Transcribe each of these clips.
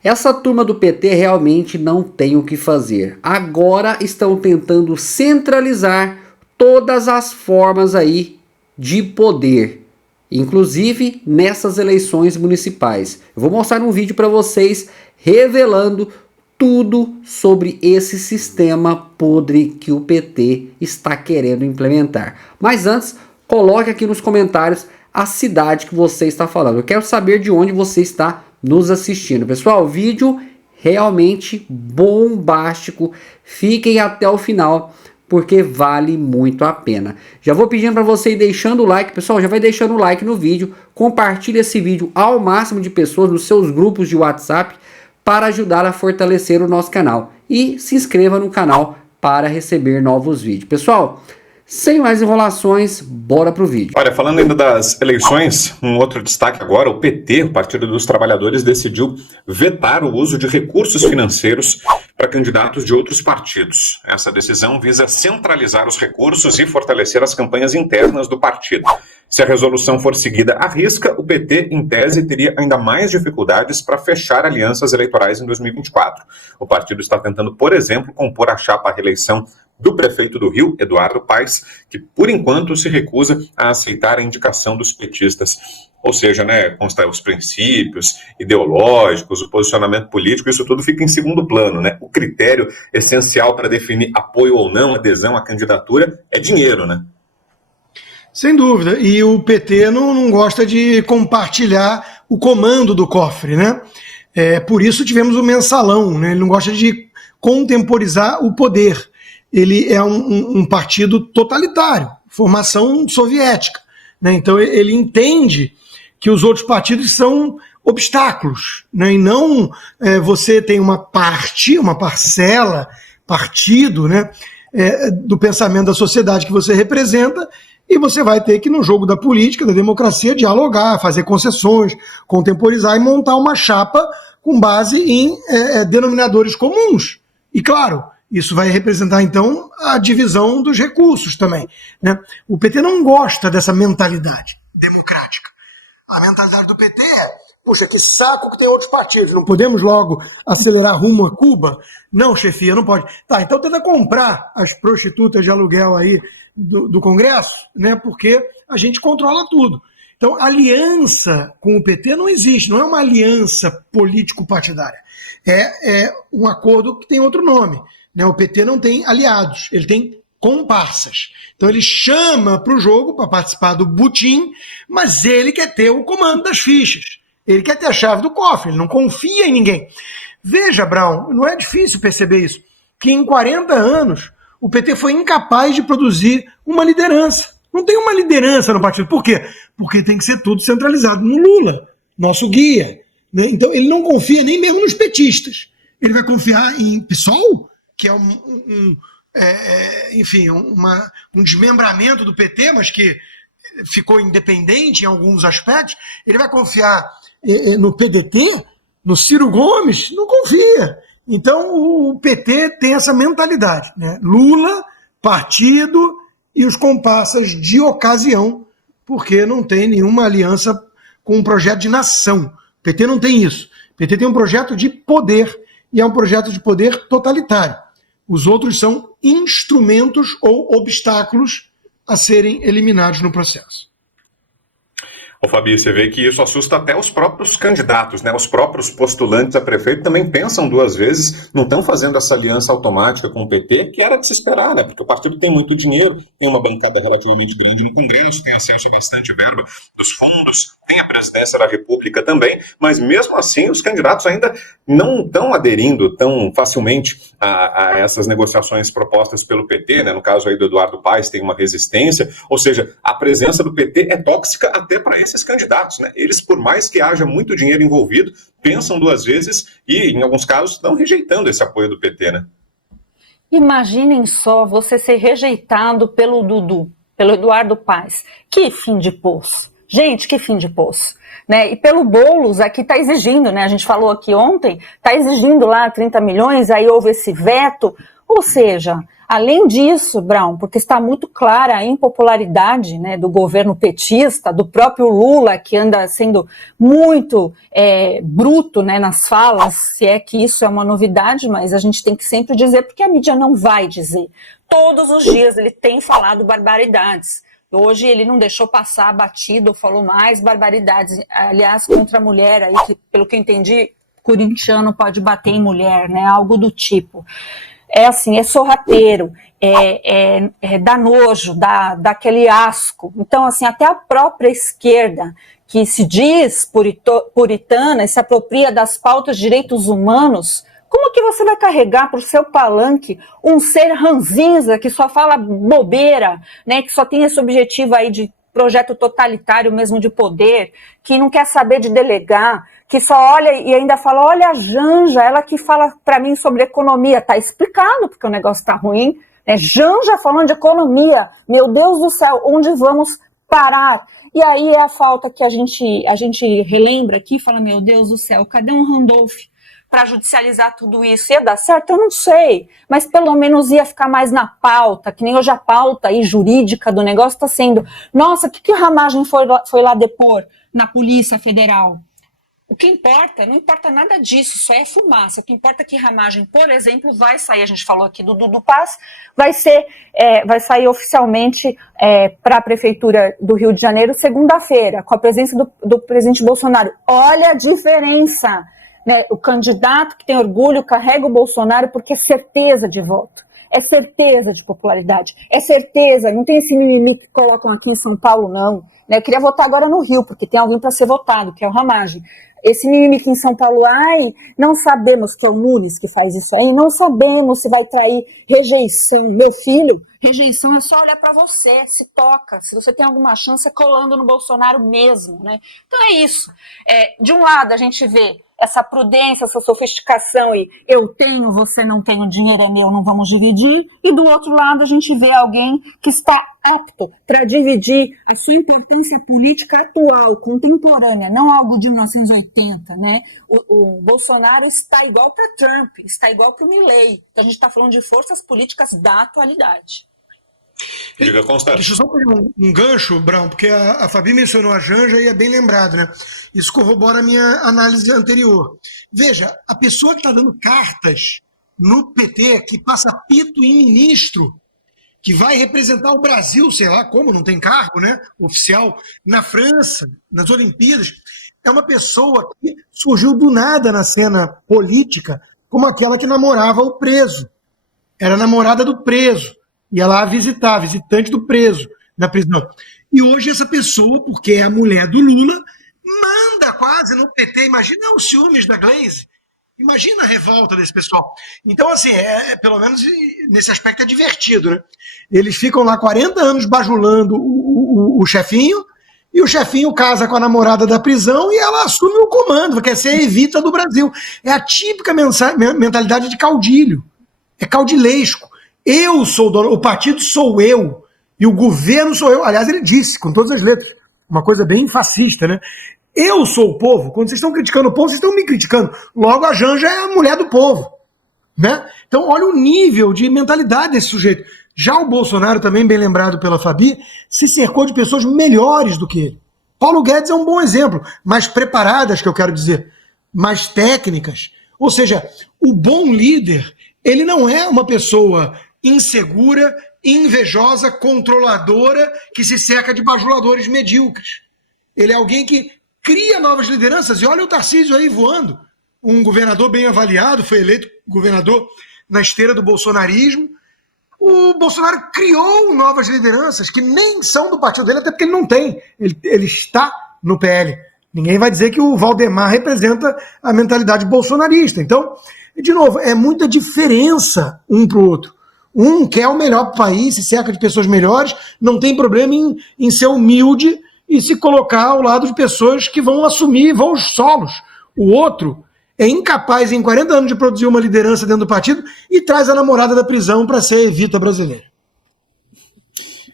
Essa turma do PT realmente não tem o que fazer. Agora estão tentando centralizar todas as formas aí de poder, inclusive nessas eleições municipais. Eu vou mostrar um vídeo para vocês revelando tudo sobre esse sistema podre que o PT está querendo implementar. Mas antes, coloque aqui nos comentários a cidade que você está falando. Eu quero saber de onde você está nos assistindo. Pessoal, vídeo realmente bombástico. Fiquem até o final, porque vale muito a pena. Já vou pedindo para você ir deixando o like. Pessoal, já vai deixando o like no vídeo. Compartilhe esse vídeo ao máximo de pessoas nos seus grupos de WhatsApp para ajudar a fortalecer o nosso canal. E se inscreva no canal para receber novos vídeos. Pessoal, sem mais enrolações, bora pro vídeo. Olha, falando ainda das eleições, um outro destaque agora, o PT, o Partido dos Trabalhadores, decidiu vetar o uso de recursos financeiros para candidatos de outros partidos. Essa decisão visa centralizar os recursos e fortalecer as campanhas internas do partido. Se a resolução for seguida à risca, o PT, em tese, teria ainda mais dificuldades para fechar alianças eleitorais em 2024. O partido está tentando, por exemplo, compor a chapa à reeleição do prefeito do Rio, Eduardo Paes, que por enquanto se recusa a aceitar a indicação dos petistas. Ou seja, consta os princípios ideológicos, o posicionamento político, isso tudo fica em segundo plano, O critério essencial para definir apoio ou não, adesão à candidatura, é dinheiro, Sem dúvida, e o PT não gosta de compartilhar o comando do cofre, Por isso tivemos o mensalão, Ele não gosta de contemporizar o poder. Ele é um partido totalitário, formação soviética, Então ele entende que os outros partidos são obstáculos, E não você tem uma parcela, partido, do pensamento da sociedade que você representa, e você vai ter que, no jogo da política, da democracia, dialogar, fazer concessões, contemporizar e montar uma chapa com base em denominadores comuns. E, claro, isso vai representar, então, a divisão dos recursos também. O PT não gosta dessa mentalidade democrática. A mentalidade do PT é, puxa, que saco que tem outros partidos, não podemos logo acelerar rumo a Cuba? Não, chefia, não pode. Tá, então tenta comprar as prostitutas de aluguel aí do Congresso, porque a gente controla tudo. Então, aliança com o PT não existe, não é uma aliança político-partidária. É um acordo que tem outro nome. O PT não tem aliados, ele tem comparsas. Então ele chama para o jogo para participar do butim, mas ele quer ter o comando das fichas. Ele quer ter a chave do cofre, ele não confia em ninguém. Veja, Brown, não é difícil perceber isso, que em 40 anos o PT foi incapaz de produzir uma liderança. Não tem uma liderança no partido. Por quê? Porque tem que ser tudo centralizado no Lula, nosso guia. Então ele não confia nem mesmo nos petistas. Ele vai confiar em PSOL, que é um desmembramento do PT, mas que ficou independente em alguns aspectos. Ele vai confiar no PDT, no Ciro Gomes? Não confia. Então o PT tem essa mentalidade, Lula, partido e os comparsas de ocasião, porque não tem nenhuma aliança com um projeto de nação. O PT não tem isso. O PT tem um projeto de poder, e é um projeto de poder totalitário. Os outros são instrumentos ou obstáculos a serem eliminados no processo. Ô Fabi, você vê que isso assusta até os próprios candidatos, Os próprios postulantes a prefeito também pensam duas vezes, não estão fazendo essa aliança automática com o PT, que era de se esperar, Porque o partido tem muito dinheiro, tem uma bancada relativamente grande no Congresso, tem acesso a bastante verba dos fundos, tem a presidência da República também, mas mesmo assim os candidatos ainda não estão aderindo tão facilmente a essas negociações propostas pelo PT, No caso aí do Eduardo Paes tem uma resistência, ou seja, a presença do PT é tóxica até para esses candidatos, Eles, por mais que haja muito dinheiro envolvido, pensam duas vezes e, em alguns casos, estão rejeitando esse apoio do PT, Imaginem só você ser rejeitado pelo Dudu, pelo Eduardo Paes. Que fim de poço. Gente, que fim de poço. E pelo Boulos, aqui está exigindo, A gente falou aqui ontem, está exigindo lá 30 milhões, aí houve esse veto. Ou seja, além disso, Brown, porque está muito clara a impopularidade, né, do governo petista, do próprio Lula, que anda sendo muito bruto, né, nas falas, se é que isso é uma novidade, mas a gente tem que sempre dizer, porque a mídia não vai dizer. Todos os dias ele tem falado barbaridades. Hoje ele não deixou passar batido, falou mais barbaridades, aliás, contra a mulher, aí, que, pelo que eu entendi, corintiano pode bater em mulher, né, algo do tipo. É assim, é sorrateiro, dá nojo, dá aquele asco. Então, assim, até a própria esquerda, que se diz puritana e se apropria das pautas de direitos humanos, como que você vai carregar para o seu palanque um ser ranzinza que só fala bobeira, né, que só tem esse objetivo aí de projeto totalitário mesmo de poder, que não quer saber de delegar, que só olha e ainda fala, olha a Janja, ela que fala para mim sobre economia, tá explicado porque o negócio tá ruim, né? Janja falando de economia, meu Deus do céu, onde vamos parar? E aí é a falta que a gente relembra aqui, fala, meu Deus do céu, cadê um Randolph para judicializar tudo isso? Ia dar certo? Eu não sei, mas pelo menos ia ficar mais na pauta, que nem hoje a pauta aí jurídica do negócio está sendo, nossa, o que a Ramagem foi lá depor na Polícia Federal? O que importa, não importa nada disso, isso é fumaça. O que importa é que Ramagem, por exemplo, vai sair, a gente falou aqui do Dudu Paz, vai sair oficialmente para a Prefeitura do Rio de Janeiro segunda-feira, com a presença do presidente Bolsonaro. Olha a diferença, né? O candidato que tem orgulho carrega o Bolsonaro porque é certeza de voto, é certeza de popularidade, é certeza, não tem esse mimimi que colocam aqui em São Paulo, não. Né? Eu queria votar agora no Rio, porque tem alguém para ser votado, que é o Ramagem. Esse mimimi aqui em São Paulo, não sabemos, que é o Nunes que faz isso aí, não sabemos se vai trair rejeição. Meu filho, rejeição é só olhar para você, se toca, se você tem alguma chance, é colando no Bolsonaro mesmo, né? Então é isso. De um lado a gente vê essa prudência, essa sofisticação e eu tenho, você não tem, o dinheiro é meu, não vamos dividir. E do outro lado a gente vê alguém que está apto para dividir a sua importância política atual, contemporânea, não algo de 1980, né? O Bolsonaro está igual para Trump, está igual para o Milley. Então a gente está falando de forças políticas da atualidade. Diga, Constantino. Deixa eu só pegar um gancho, Brown, porque a Fabi mencionou a Janja e é bem lembrado, né? Isso corrobora a minha análise anterior. Veja, a pessoa que está dando cartas no PT, que passa pito em ministro, que vai representar o Brasil, sei lá como, não tem cargo, né, oficial, na França, nas Olimpíadas, é uma pessoa que surgiu do nada na cena política, como aquela que namorava o preso. Era namorada do preso. Ia lá visitar, visitante do preso na prisão. E hoje essa pessoa, porque é a mulher do Lula, manda quase no PT. Imagina os ciúmes da Glaze. Imagina a revolta desse pessoal. Então, assim, pelo menos nesse aspecto é divertido, né? Eles ficam lá 40 anos bajulando o chefinho, e o chefinho casa com a namorada da prisão e ela assume o comando, quer ser a Evita do Brasil. É a típica mentalidade de caudilho. É caudilesco. Eu sou o dono, o partido sou eu, e o governo sou eu. Aliás, ele disse, com todas as letras, uma coisa bem fascista, né? Eu sou o povo. Quando vocês estão criticando o povo, vocês estão me criticando. Logo, a Janja é a mulher do povo, né? Então, olha o nível de mentalidade desse sujeito. Já o Bolsonaro, também bem lembrado pela Fabi, se cercou de pessoas melhores do que ele. Paulo Guedes é um bom exemplo, mais preparadas, que eu quero dizer, mais técnicas. Ou seja, o bom líder, ele não é uma pessoa insegura, invejosa, controladora, que se cerca de bajuladores medíocres. Ele é alguém que cria novas lideranças, e olha o Tarcísio aí voando, um governador bem avaliado, foi eleito governador na esteira do bolsonarismo. O Bolsonaro criou novas lideranças que nem são do partido dele, até porque ele não tem, ele está no PL. Ninguém vai dizer que o Valdemar representa a mentalidade bolsonarista. Então, de novo, é muita diferença um para o outro. Um quer o melhor para o país, se cerca de pessoas melhores, não tem problema em ser humilde e se colocar ao lado de pessoas que vão assumir voos solos. O outro é incapaz, em 40 anos, de produzir uma liderança dentro do partido e traz a namorada da prisão para ser a Evita brasileira.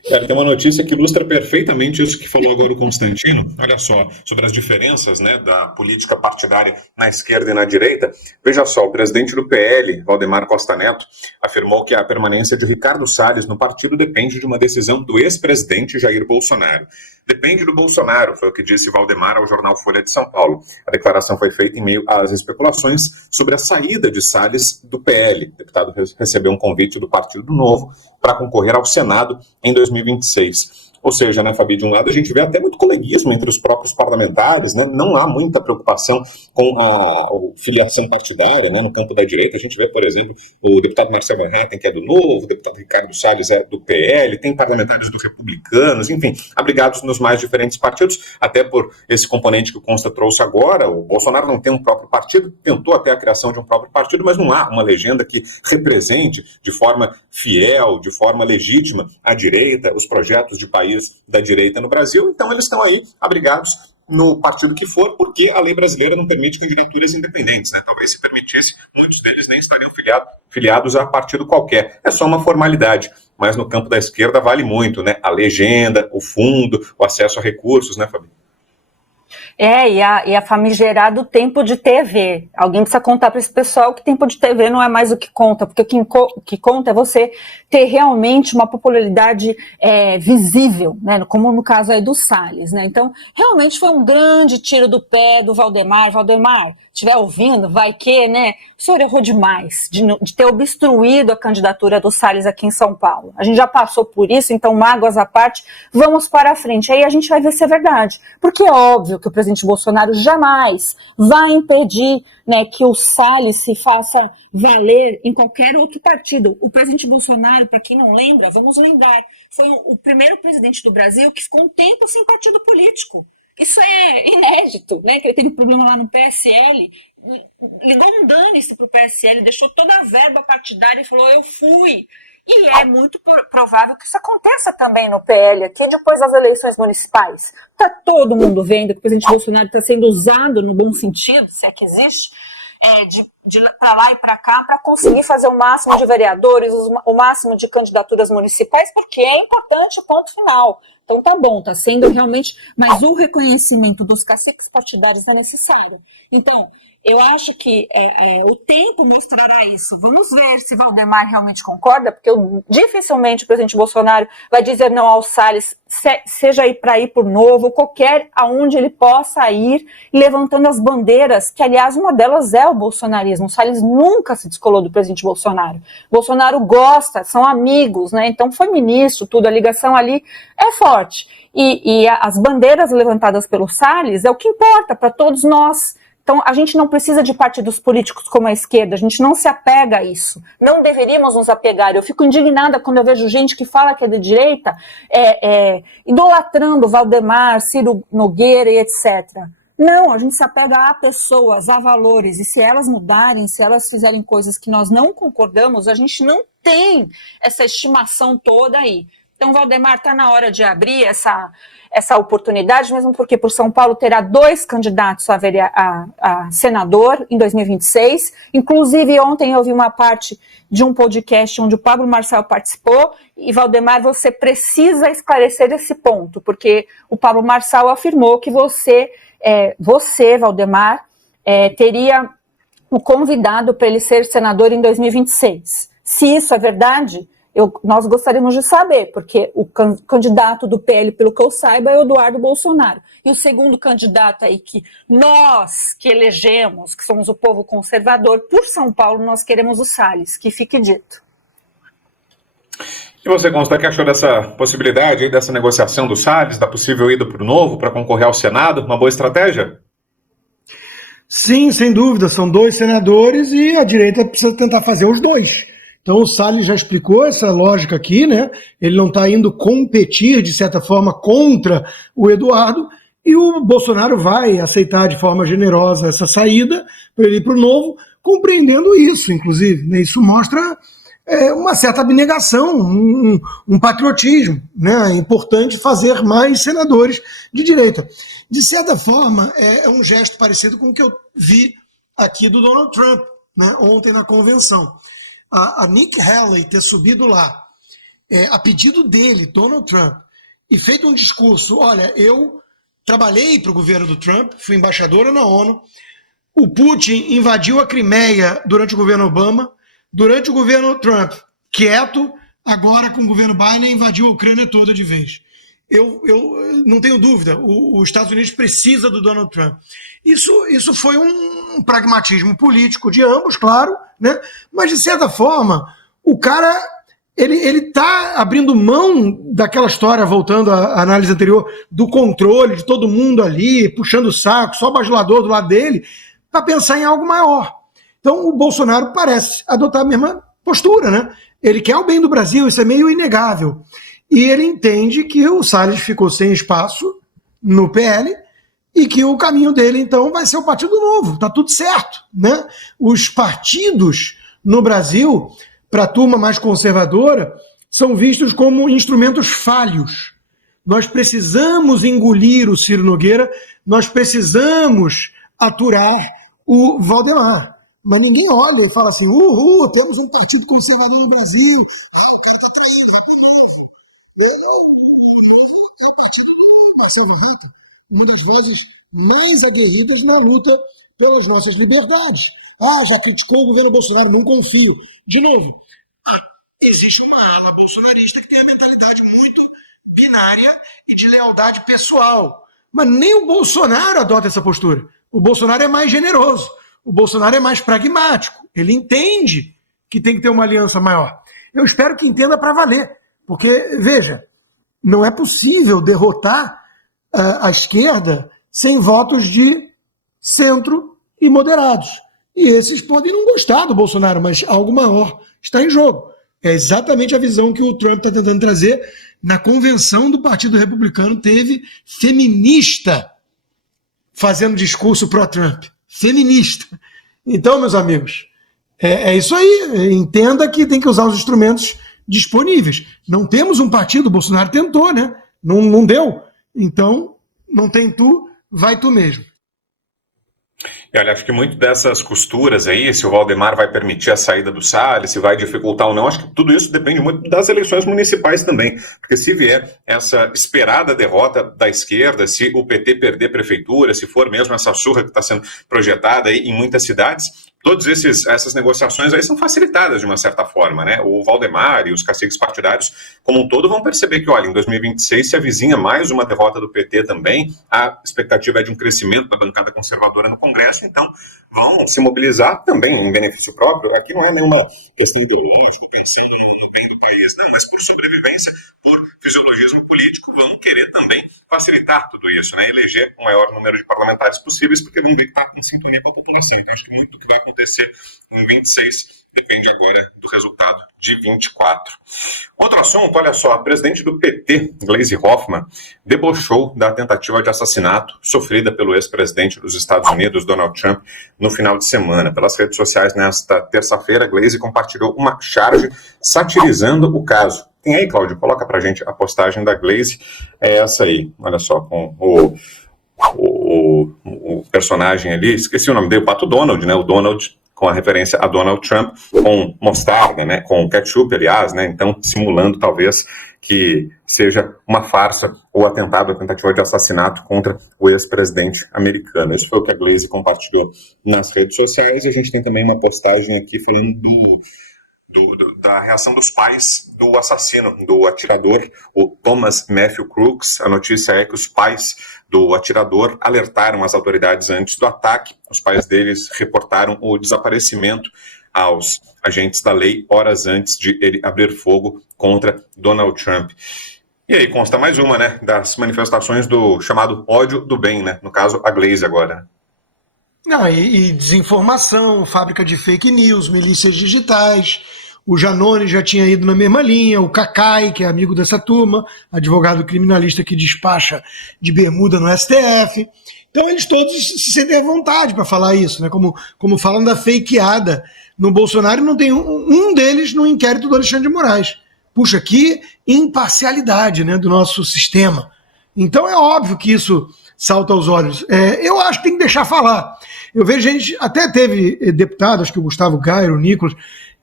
Tem uma notícia que ilustra perfeitamente isso que falou agora o Constantino. Olha só, sobre as diferenças, né, da política partidária na esquerda e na direita. Veja só, o presidente do PL, Valdemar Costa Neto, afirmou que a permanência de Ricardo Salles no partido depende de uma decisão do ex-presidente Jair Bolsonaro. Depende do Bolsonaro, foi o que disse Valdemar ao jornal Folha de São Paulo. A declaração foi feita em meio às especulações sobre a saída de Salles do PL. O deputado recebeu um convite do Partido Novo para concorrer ao Senado em 2026. Ou seja, né, Fabi, de um lado a gente vê até muito coleguismo entre os próprios parlamentares, né? Não há muita preocupação com a filiação partidária, né, no campo da direita. A gente vê, por exemplo, o deputado Marcelo Herreten, que é do Novo, o deputado Ricardo Salles é do PL, tem parlamentares do Republicanos, enfim, abrigados nos mais diferentes partidos, até por esse componente que o Consta trouxe agora. O Bolsonaro não tem um próprio partido, tentou até a criação de um próprio partido, mas não há uma legenda que represente de forma fiel, de forma legítima a direita, os projetos de país da direita no Brasil. Então eles estão aí abrigados no partido que for, porque a lei brasileira não permite candidaturas independentes, né? Talvez se permitisse, muitos deles nem estariam filiados a partido qualquer. É só uma formalidade, mas no campo da esquerda vale muito, né? A legenda, o fundo, o acesso a recursos, né, Fabi? E a famigerado tempo de TV. Alguém precisa contar para esse pessoal que tempo de TV não é mais o que conta, porque o que conta é você ter realmente uma popularidade visível, né, como no caso aí do Salles, né? Então, realmente foi um grande tiro do pé do Valdemar. Valdemar, estiver ouvindo, vai que, né? O senhor errou demais de ter obstruído a candidatura do Salles aqui em São Paulo. A gente já passou por isso, então, mágoas à parte, vamos para a frente. Aí a gente vai ver se é verdade. Porque é óbvio que o presidente Bolsonaro jamais vai impedir, né, que o Salles se faça valer em qualquer outro partido. O presidente Bolsonaro, para quem não lembra, vamos lembrar, foi o primeiro presidente do Brasil que ficou um tempo sem partido político. Isso é inédito, né? Que ele teve problema lá no PSL, ligou um dane-se para o PSL, deixou toda a verba partidária e falou, eu fui. E é muito provável que isso aconteça também no PL aqui, depois das eleições municipais. Está todo mundo vendo que o presidente Bolsonaro está sendo usado no bom sentido, se é que existe, de para lá e para cá, para conseguir fazer o máximo de vereadores, o máximo de candidaturas municipais, porque é importante, ponto final. Então tá bom, tá sendo realmente, mas o reconhecimento dos caciques partidários é necessário. Então, eu acho que o tempo mostrará isso. Vamos ver se Valdemar realmente concorda, porque dificilmente o presidente Bolsonaro vai dizer não ao Salles, seja aí para ir por Novo, qualquer aonde ele possa ir, levantando as bandeiras, que aliás uma delas é o bolsonarismo. O Salles nunca se descolou do presidente Bolsonaro. Bolsonaro gosta, são amigos, né? Então foi ministro, tudo, a ligação ali é forte. E as bandeiras levantadas pelo Salles é o que importa para todos nós. Então, a gente não precisa de partidos políticos como a esquerda, a gente não se apega a isso. Não deveríamos nos apegar. Eu fico indignada quando eu vejo gente que fala que é de direita, idolatrando Valdemar, Ciro Nogueira e etc. Não, a gente se apega a pessoas, a valores, e se elas mudarem, se elas fizerem coisas que nós não concordamos, a gente não tem essa estimação toda aí. Então, Valdemar, está na hora de abrir essa oportunidade, mesmo porque por São Paulo terá 2 candidatos a senador em 2026. Inclusive, ontem eu vi uma parte de um podcast onde o Pablo Marçal participou, e Valdemar, você precisa esclarecer esse ponto, porque o Pablo Marçal afirmou que você, Valdemar, teria o convidado para ele ser senador em 2026. Se isso é verdade, nós gostaríamos de saber, porque o candidato do PL, pelo que eu saiba, é o Eduardo Bolsonaro. E o segundo candidato aí que nós que elegemos, que somos o povo conservador, por São Paulo, nós queremos o Salles, que fique dito. E você, Consta, o que achou dessa possibilidade aí, dessa negociação do Salles, da possível ida para o Novo, para concorrer ao Senado? Uma boa estratégia? Sim, sem dúvida, são 2 senadores e a direita precisa tentar fazer os 2. Então o Salles já explicou essa lógica aqui, né? Ele não está indo competir, de certa forma, contra o Eduardo, e o Bolsonaro vai aceitar de forma generosa essa saída para ele ir para o Novo, compreendendo isso, inclusive, né? Isso mostra uma certa abnegação, um patriotismo, né? É importante fazer mais senadores de direita. De certa forma, é um gesto parecido com o que eu vi aqui do Donald Trump, né? Ontem na convenção. A Nikki Haley ter subido lá a pedido dele, Donald Trump, e feito um discurso, olha, eu trabalhei para o governo do Trump, fui embaixadora na ONU, o Putin invadiu a Crimeia durante o governo Obama, durante o governo Trump, quieto, agora com o governo Biden invadiu a Ucrânia toda de vez. Eu não tenho dúvida, os Estados Unidos precisa do Donald Trump. Isso foi um pragmatismo político de ambos, claro, né? Mas de certa forma, o cara ele está abrindo mão daquela história, voltando à análise anterior, do controle de todo mundo ali, puxando o saco, só o bajulador do lado dele, para pensar em algo maior. Então o Bolsonaro parece adotar a mesma postura, né? Ele quer o bem do Brasil, isso é meio inegável. E ele entende que o Salles ficou sem espaço no PL e que o caminho dele, então, vai ser o Partido Novo. Está tudo certo, né? Os partidos no Brasil, para a turma mais conservadora, são vistos como instrumentos falhos. Nós precisamos engolir o Ciro Nogueira, nós precisamos aturar o Valdemar. Mas ninguém olha e fala assim, temos um partido conservador no Brasil, o Novo é o partido do Marcelo Rata, uma das vozes mais aguerridas na luta pelas nossas liberdades. Já criticou o governo Bolsonaro, não confio. De novo, existe uma ala bolsonarista que tem a mentalidade muito binária e de lealdade pessoal. Mas nem o Bolsonaro adota essa postura. O Bolsonaro é mais generoso. O Bolsonaro é mais pragmático. Ele entende que tem que ter uma aliança maior. Eu espero que entenda para valer. Porque, veja, não é possível derrotar a esquerda sem votos de centro e moderados. E esses podem não gostar do Bolsonaro, mas algo maior está em jogo. É exatamente a visão que o Trump está tentando trazer. Na convenção do Partido Republicano teve feminista fazendo discurso pró-Trump. Feminista. Então, meus amigos, é isso aí. Entenda que tem que usar os instrumentos disponíveis. Não temos um partido, o Bolsonaro tentou, né? Não deu. Então, não tem tu, vai tu mesmo. E olha, acho que muito dessas costuras aí, se o Valdemar vai permitir a saída do Salles, se vai dificultar ou não, acho que tudo isso depende muito das eleições municipais também. Porque se vier essa esperada derrota da esquerda, se o PT perder prefeitura, se for mesmo essa surra que está sendo projetada aí em muitas cidades, todas essas negociações aí são facilitadas de uma certa forma, né? O Valdemar e os caciques partidários como um todo vão perceber que, olha, em 2026 se avizinha mais uma derrota do PT também, a expectativa é de um crescimento da bancada conservadora no Congresso, então vão se mobilizar também em benefício próprio. Aqui não é nenhuma questão ideológica, pensando no bem do país, não, mas por sobrevivência, por fisiologismo político, vão querer também facilitar tudo isso, né? Eleger o maior número de parlamentares possíveis, porque vão ver que está em sintonia com a população. Então acho que muito do que vai acontecer em 26 depende agora do resultado de 24. Outro assunto, olha só, a presidente do PT, Gleisi Hoffmann, debochou da tentativa de assassinato sofrida pelo ex-presidente dos Estados Unidos, Donald Trump, no final de semana. Pelas redes sociais, nesta terça-feira, Gleisi compartilhou uma charge satirizando o caso. Tem aí, Cláudio, coloca pra gente a postagem da Gleisi, é essa aí, olha só, com o personagem ali, esqueci o nome dele, o Pato Donald, né, o Donald com a referência a Donald Trump, com mostarda, né, com ketchup, aliás, né, então simulando talvez que seja uma farsa ou atentado, a tentativa de assassinato contra o ex-presidente americano. Isso foi o que a Gleisi compartilhou nas redes sociais, e a gente tem também uma postagem aqui falando da reação dos pais do assassino, do atirador, o Thomas Matthew Crooks. A notícia é que os pais do atirador alertaram as autoridades antes do ataque. Os pais deles reportaram o desaparecimento aos agentes da lei horas antes de ele abrir fogo contra Donald Trump. E aí consta mais uma, né, das manifestações do chamado ódio do bem, né, no caso a Gleisi agora. Não, e desinformação, fábrica de fake news, milícias digitais. O Janone já tinha ido na mesma linha, o Cacai, que é amigo dessa turma, advogado criminalista que despacha de bermuda no STF. Então eles todos se sentem à vontade para falar isso, né? Como falam da fakeada no Bolsonaro, não tem um deles no inquérito do Alexandre de Moraes. Puxa, que imparcialidade, né, do nosso sistema. Então é óbvio que isso salta aos olhos. Eu acho que tem que deixar falar. Eu vejo gente, até teve deputados, acho que o Gustavo Gairo, o Nicolas,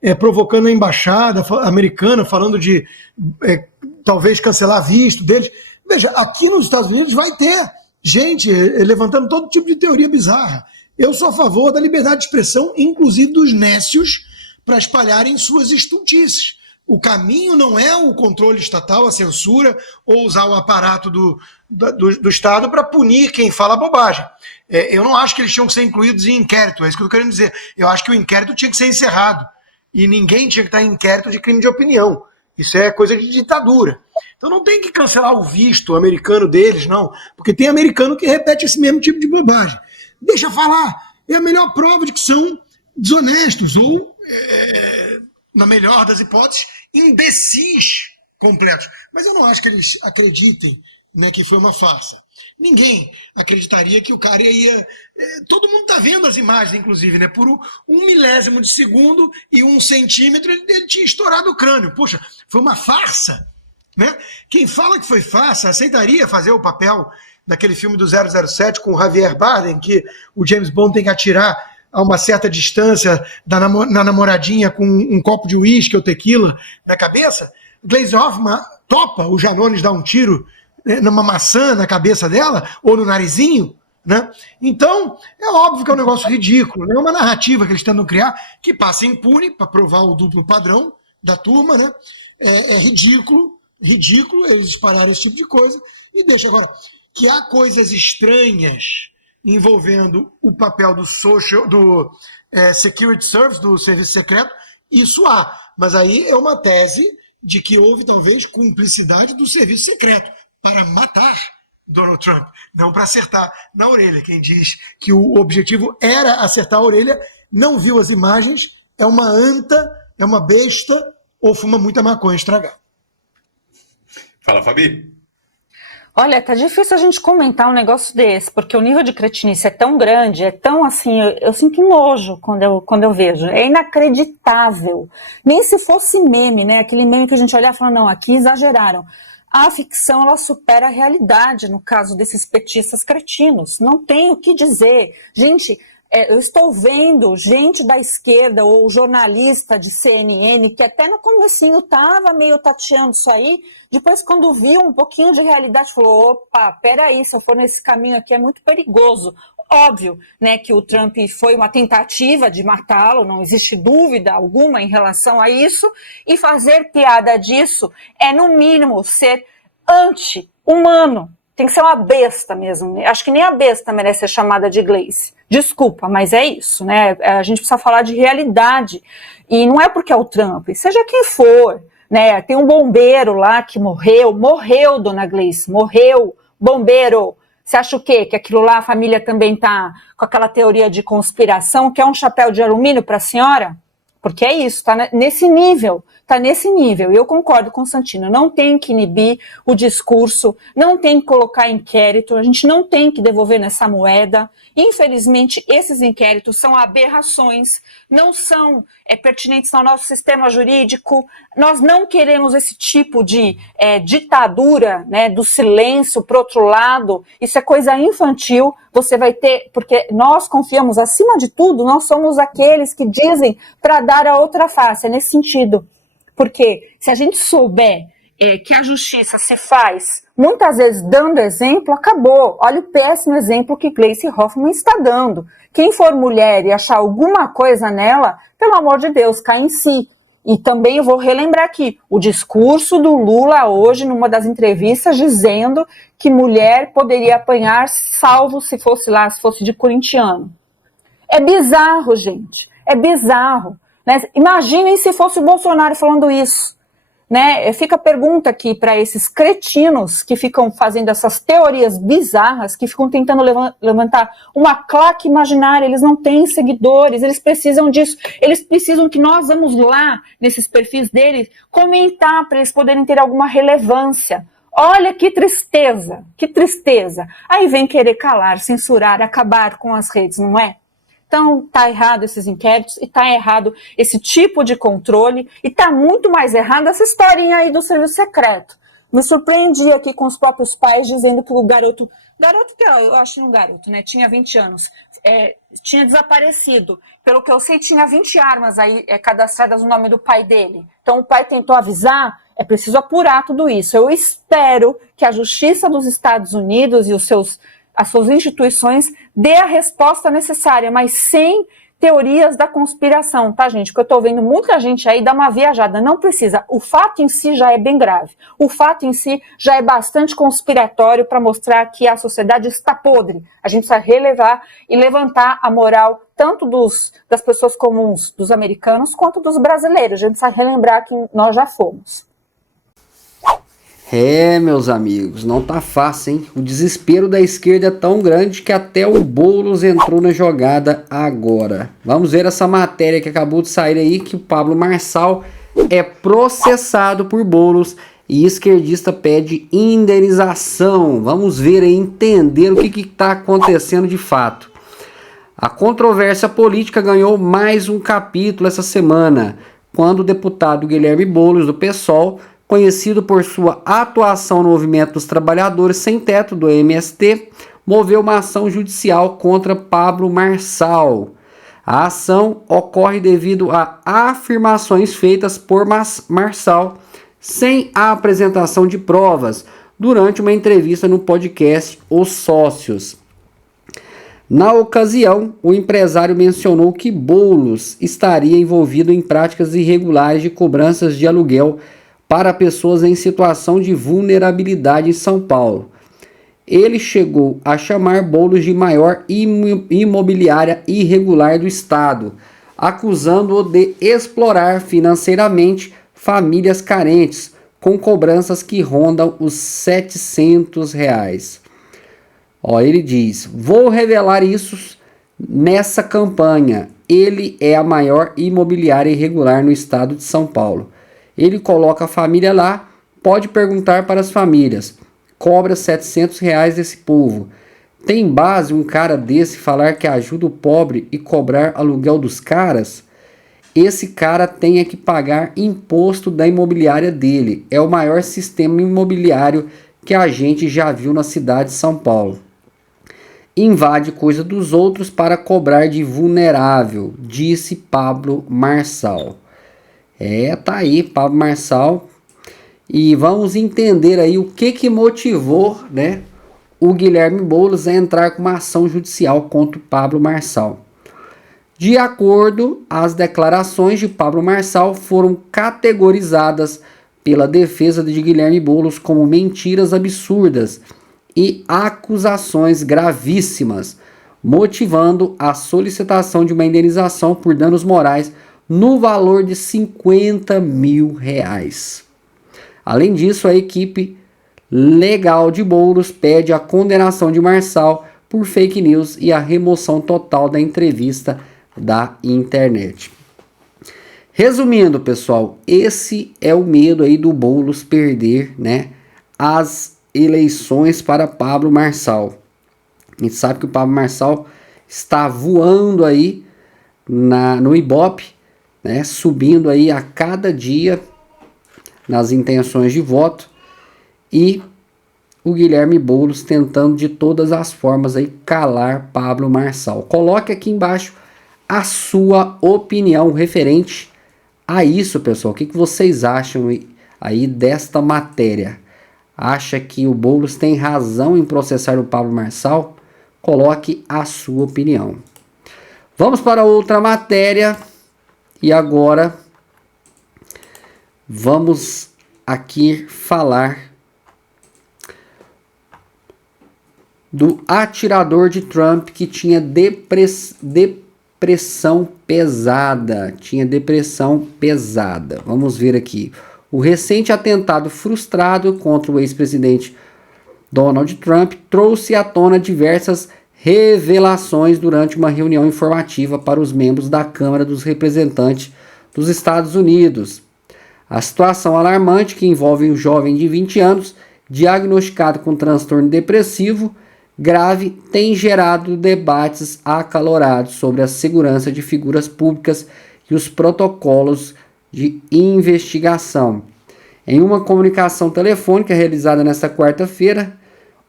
provocando a embaixada americana, falando de talvez cancelar visto deles. Veja, aqui nos Estados Unidos vai ter gente levantando todo tipo de teoria bizarra. Eu sou a favor da liberdade de expressão, inclusive dos nécios, para espalharem suas estultices. O caminho não é o controle estatal, a censura, ou usar o aparato do Estado para punir quem fala bobagem. Eu não acho que eles tinham que ser incluídos em inquérito, é isso que eu estou querendo dizer. Eu acho que o inquérito tinha que ser encerrado. E ninguém tinha que estar em inquérito de crime de opinião. Isso é coisa de ditadura. Então não tem que cancelar o visto americano deles, não. Porque tem americano que repete esse mesmo tipo de bobagem. Deixa falar. É a melhor prova de que são desonestos ou, na melhor das hipóteses, imbecis completos. Mas eu não acho que eles acreditem, né, que foi uma farsa. Ninguém acreditaria que o cara ia... Todo mundo está vendo as imagens, inclusive, né? Por 1/1000 de segundo e 1 centímetro, ele tinha estourado o crânio. Poxa, foi uma farsa, né? Quem fala que foi farsa aceitaria fazer o papel daquele filme do 007 com o Javier Bardem, que o James Bond tem que atirar a uma certa distância na namoradinha com um copo de uísque ou tequila na cabeça. Glaze Hoffman topa o Janones dar um tiro numa maçã na cabeça dela, ou no narizinho, né? Então, é óbvio que é um negócio ridículo, né? É uma narrativa que eles tentam criar, que passa impune, para provar o duplo padrão da turma, né? É ridículo eles espalharem esse tipo de coisa, e deixa agora, que há coisas estranhas envolvendo o papel do Security Service, do serviço secreto, isso há, mas aí é uma tese de que houve talvez cumplicidade do serviço secreto, para matar Donald Trump, não para acertar na orelha. Quem diz que o objetivo era acertar a orelha, não viu as imagens, é uma anta, é uma besta, ou fuma muita maconha estragada. Fala, Fabi. Olha, tá difícil a gente comentar um negócio desse, porque o nível de cretinice é tão grande, é tão assim, eu sinto nojo quando eu vejo, é inacreditável. Nem se fosse meme, né, aquele meme que a gente olha e fala, não, aqui exageraram. A ficção, ela supera a realidade, no caso desses petistas cretinos. Não tem o que dizer. Gente, eu estou vendo gente da esquerda ou jornalista de CNN que até no comecinho estava meio tateando isso aí, depois quando viu um pouquinho de realidade falou, opa, peraí, se eu for nesse caminho aqui é muito perigoso. Óbvio, né, que o Trump foi uma tentativa de matá-lo, não existe dúvida alguma em relação a isso, e fazer piada disso é, no mínimo, ser anti-humano. Tem que ser uma besta mesmo. Acho que nem a besta merece ser chamada de Glaze. Desculpa, mas é isso, né? A gente precisa falar de realidade. E não é porque é o Trump, seja quem for, né? Tem um bombeiro lá que morreu, dona Glaze, morreu, bombeiro. Você acha o quê? Que aquilo lá a família também tá com aquela teoria de conspiração, que é um chapéu de alumínio para a senhora? Porque é isso, tá nesse nível. E eu concordo com o Santino, não tem que inibir o discurso, não tem que colocar inquérito, a gente não tem que devolver nessa moeda. Infelizmente, esses inquéritos são aberrações, não são pertinentes ao nosso sistema jurídico. Nós não queremos esse tipo de ditadura, né, do silêncio. Por outro lado, isso é coisa infantil. Você vai ter, porque nós confiamos, acima de tudo, nós somos aqueles que dizem para dar a outra face, é nesse sentido. Porque se a gente souber que a justiça se faz, muitas vezes dando exemplo, acabou. Olha o péssimo exemplo que Glaze Hoffman está dando. Quem for mulher e achar alguma coisa nela, pelo amor de Deus, cai em si. E também eu vou relembrar aqui, o discurso do Lula hoje, numa das entrevistas, dizendo que mulher poderia apanhar, salvo se fosse de corintiano. É bizarro, gente. É bizarro. Né? Imaginem se fosse o Bolsonaro falando isso. Né? Fica a pergunta aqui para esses cretinos que ficam fazendo essas teorias bizarras, que ficam tentando levantar uma claque imaginária. Eles não têm seguidores, eles precisam disso. Eles precisam que nós vamos lá, nesses perfis deles, comentar para eles poderem ter alguma relevância. Olha que tristeza, que tristeza. Aí vem querer calar, censurar, acabar com as redes, não é? Então, está errado esses inquéritos, e está errado esse tipo de controle, e está muito mais errado essa historinha aí do serviço secreto. Me surpreendi aqui com os próprios pais dizendo que o garoto que eu acho um garoto, né, tinha 20 anos, tinha desaparecido. Pelo que eu sei, tinha 20 armas aí cadastradas no nome do pai dele. Então o pai tentou avisar, é preciso apurar tudo isso. Eu espero que a Justiça dos Estados Unidos e as suas instituições dê a resposta necessária, mas sem teorias da conspiração, tá, gente? Porque eu tô vendo muita gente aí dar uma viajada. Não precisa. O fato em si já é bem grave. O fato em si já é bastante conspiratório para mostrar que a sociedade está podre. A gente precisa relevar e levantar a moral tanto das pessoas comuns, dos americanos, quanto dos brasileiros. A gente precisa relembrar que nós já fomos. Meus amigos, não tá fácil, hein? O desespero da esquerda é tão grande que até o Boulos entrou na jogada agora. Vamos ver essa matéria que acabou de sair aí, que o Pablo Marçal é processado por Boulos e esquerdista pede indenização. Vamos ver aí, entender o que está acontecendo de fato. A controvérsia política ganhou mais um capítulo essa semana, quando o deputado Guilherme Boulos, do PSOL, conhecido por sua atuação no movimento dos trabalhadores sem teto do MST, moveu uma ação judicial contra Pablo Marçal. A ação ocorre devido a afirmações feitas por Marçal sem a apresentação de provas durante uma entrevista no podcast Os Sócios. Na ocasião, o empresário mencionou que Boulos estaria envolvido em práticas irregulares de cobranças de aluguel para pessoas em situação de vulnerabilidade em São Paulo. Ele chegou a chamar Boulos de maior imobiliária irregular do estado, acusando-o de explorar financeiramente famílias carentes, com cobranças que rondam os R$700. Ele diz: vou revelar isso nessa campanha. Ele é a maior imobiliária irregular no estado de São Paulo. Ele coloca a família lá, pode perguntar para as famílias, cobra R$700 desse povo. Tem base um cara desse falar que ajuda o pobre e cobrar aluguel dos caras? Esse cara tem que pagar imposto da imobiliária dele. É o maior sistema imobiliário que a gente já viu na cidade de São Paulo. Invade coisa dos outros para cobrar de vulnerável, disse Pablo Marçal. Tá aí, Pablo Marçal. E vamos entender aí o que motivou, né, o Guilherme Boulos a entrar com uma ação judicial contra o Pablo Marçal. De acordo, as declarações de Pablo Marçal foram categorizadas pela defesa de Guilherme Boulos como mentiras absurdas e acusações gravíssimas, motivando a solicitação de uma indenização por danos morais no valor de R$50 mil. Além disso, a equipe legal de Boulos pede a condenação de Marçal por fake news e a remoção total da entrevista da internet. Resumindo, pessoal, esse é o medo aí do Boulos perder, né, as eleições para Pablo Marçal. A gente sabe que o Pablo Marçal está voando aí no Ibope, né, subindo aí a cada dia nas intenções de voto, e o Guilherme Boulos tentando de todas as formas aí calar Pablo Marçal. Coloque aqui embaixo a sua opinião referente a isso, pessoal. O que vocês acham aí desta matéria? Acha que o Boulos tem razão em processar o Pablo Marçal? Coloque a sua opinião. Vamos para outra matéria. E agora vamos aqui falar do atirador de Trump que tinha depressão pesada. Vamos ver aqui. O recente atentado frustrado contra o ex-presidente Donald Trump trouxe à tona diversas revelações durante uma reunião informativa para os membros da Câmara dos Representantes dos Estados Unidos. A situação alarmante que envolve um jovem de 20 anos diagnosticado com transtorno depressivo grave tem gerado debates acalorados sobre a segurança de figuras públicas e os protocolos de investigação. Em uma comunicação telefônica realizada nesta quarta-feira,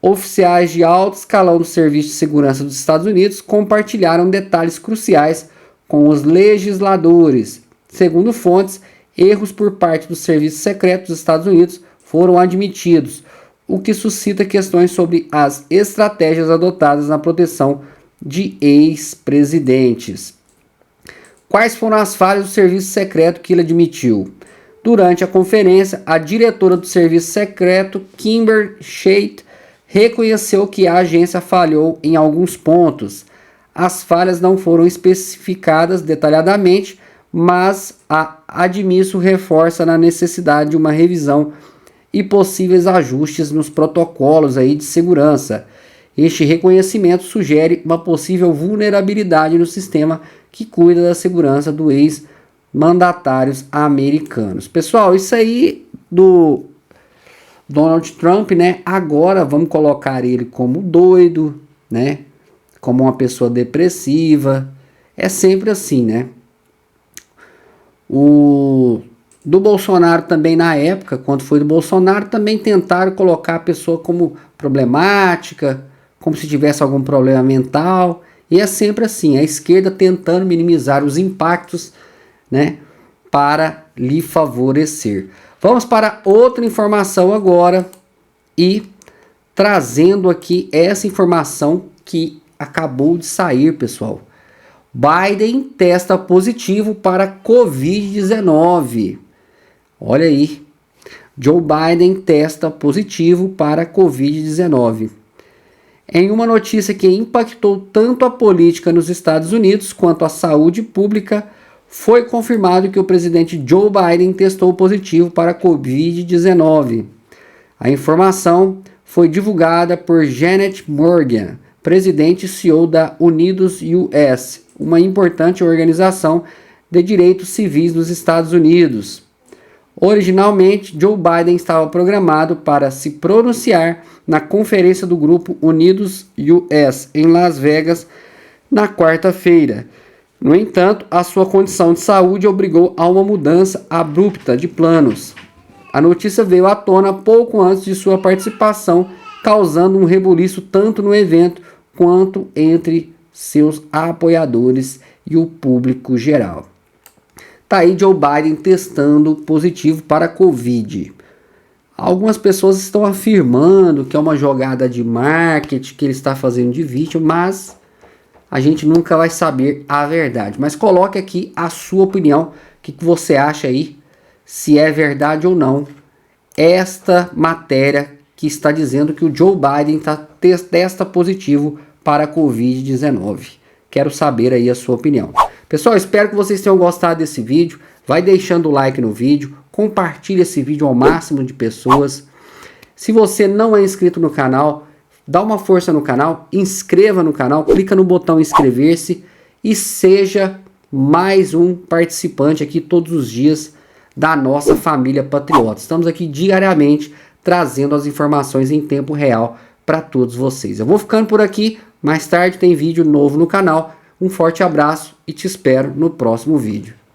Oficiais de alto escalão do Serviço de Segurança dos Estados Unidos compartilharam detalhes cruciais com os legisladores. Segundo fontes, erros por parte do Serviço Secreto dos Estados Unidos foram admitidos, o que suscita questões sobre as estratégias adotadas na proteção de ex-presidentes. Quais foram as falhas do Serviço Secreto que ele admitiu? Durante a conferência, a diretora do Serviço Secreto, Kimber Shade, reconheceu que a agência falhou em alguns pontos. As falhas não foram especificadas detalhadamente, mas a admisso reforça na necessidade de uma revisão e possíveis ajustes nos protocolos aí de segurança. Este reconhecimento sugere uma possível vulnerabilidade no sistema que cuida da segurança dos ex-mandatários americanos. Pessoal, isso aí do Donald Trump, né? Agora vamos colocar ele como doido, né? Como uma pessoa depressiva. É sempre assim, né? Do Bolsonaro também, na época, quando foi do Bolsonaro, também tentaram colocar a pessoa como problemática, como se tivesse algum problema mental. E é sempre assim, a esquerda tentando minimizar os impactos, né, para lhe favorecer. Vamos para outra informação agora e trazendo aqui essa informação que acabou de sair, pessoal. Biden testa positivo para Covid-19. Olha aí, Joe Biden testa positivo para Covid-19. Em uma notícia que impactou tanto a política nos Estados Unidos quanto a saúde pública, foi confirmado que o presidente Joe Biden testou positivo para Covid-19. A informação foi divulgada por Janet Morgan, presidente e CEO da Unidos US, uma importante organização de direitos civis dos Estados Unidos. Originalmente, Joe Biden estava programado para se pronunciar na conferência do grupo Unidos US em Las Vegas na quarta-feira. No entanto, a sua condição de saúde obrigou a uma mudança abrupta de planos. A notícia veio à tona pouco antes de sua participação, causando um rebuliço tanto no evento quanto entre seus apoiadores e o público geral. Tá aí Joe Biden testando positivo para Covid. Algumas pessoas estão afirmando que é uma jogada de marketing, que ele está fazendo de vítima, mas a gente nunca vai saber a verdade. Mas coloque aqui a sua opinião, o que você acha aí, se é verdade ou não, esta matéria que está dizendo que o Joe Biden testa positivo para a Covid-19. Quero saber aí a sua opinião. Pessoal, espero que vocês tenham gostado desse vídeo. Vai deixando o like no vídeo, compartilhe esse vídeo ao máximo de pessoas. Se você não é inscrito no canal, dá uma força no canal, inscreva no canal, clica no botão inscrever-se e seja mais um participante aqui todos os dias da nossa família patriota. Estamos aqui diariamente trazendo as informações em tempo real para todos vocês. Eu vou ficando por aqui, mais tarde tem vídeo novo no canal. Um forte abraço e te espero no próximo vídeo.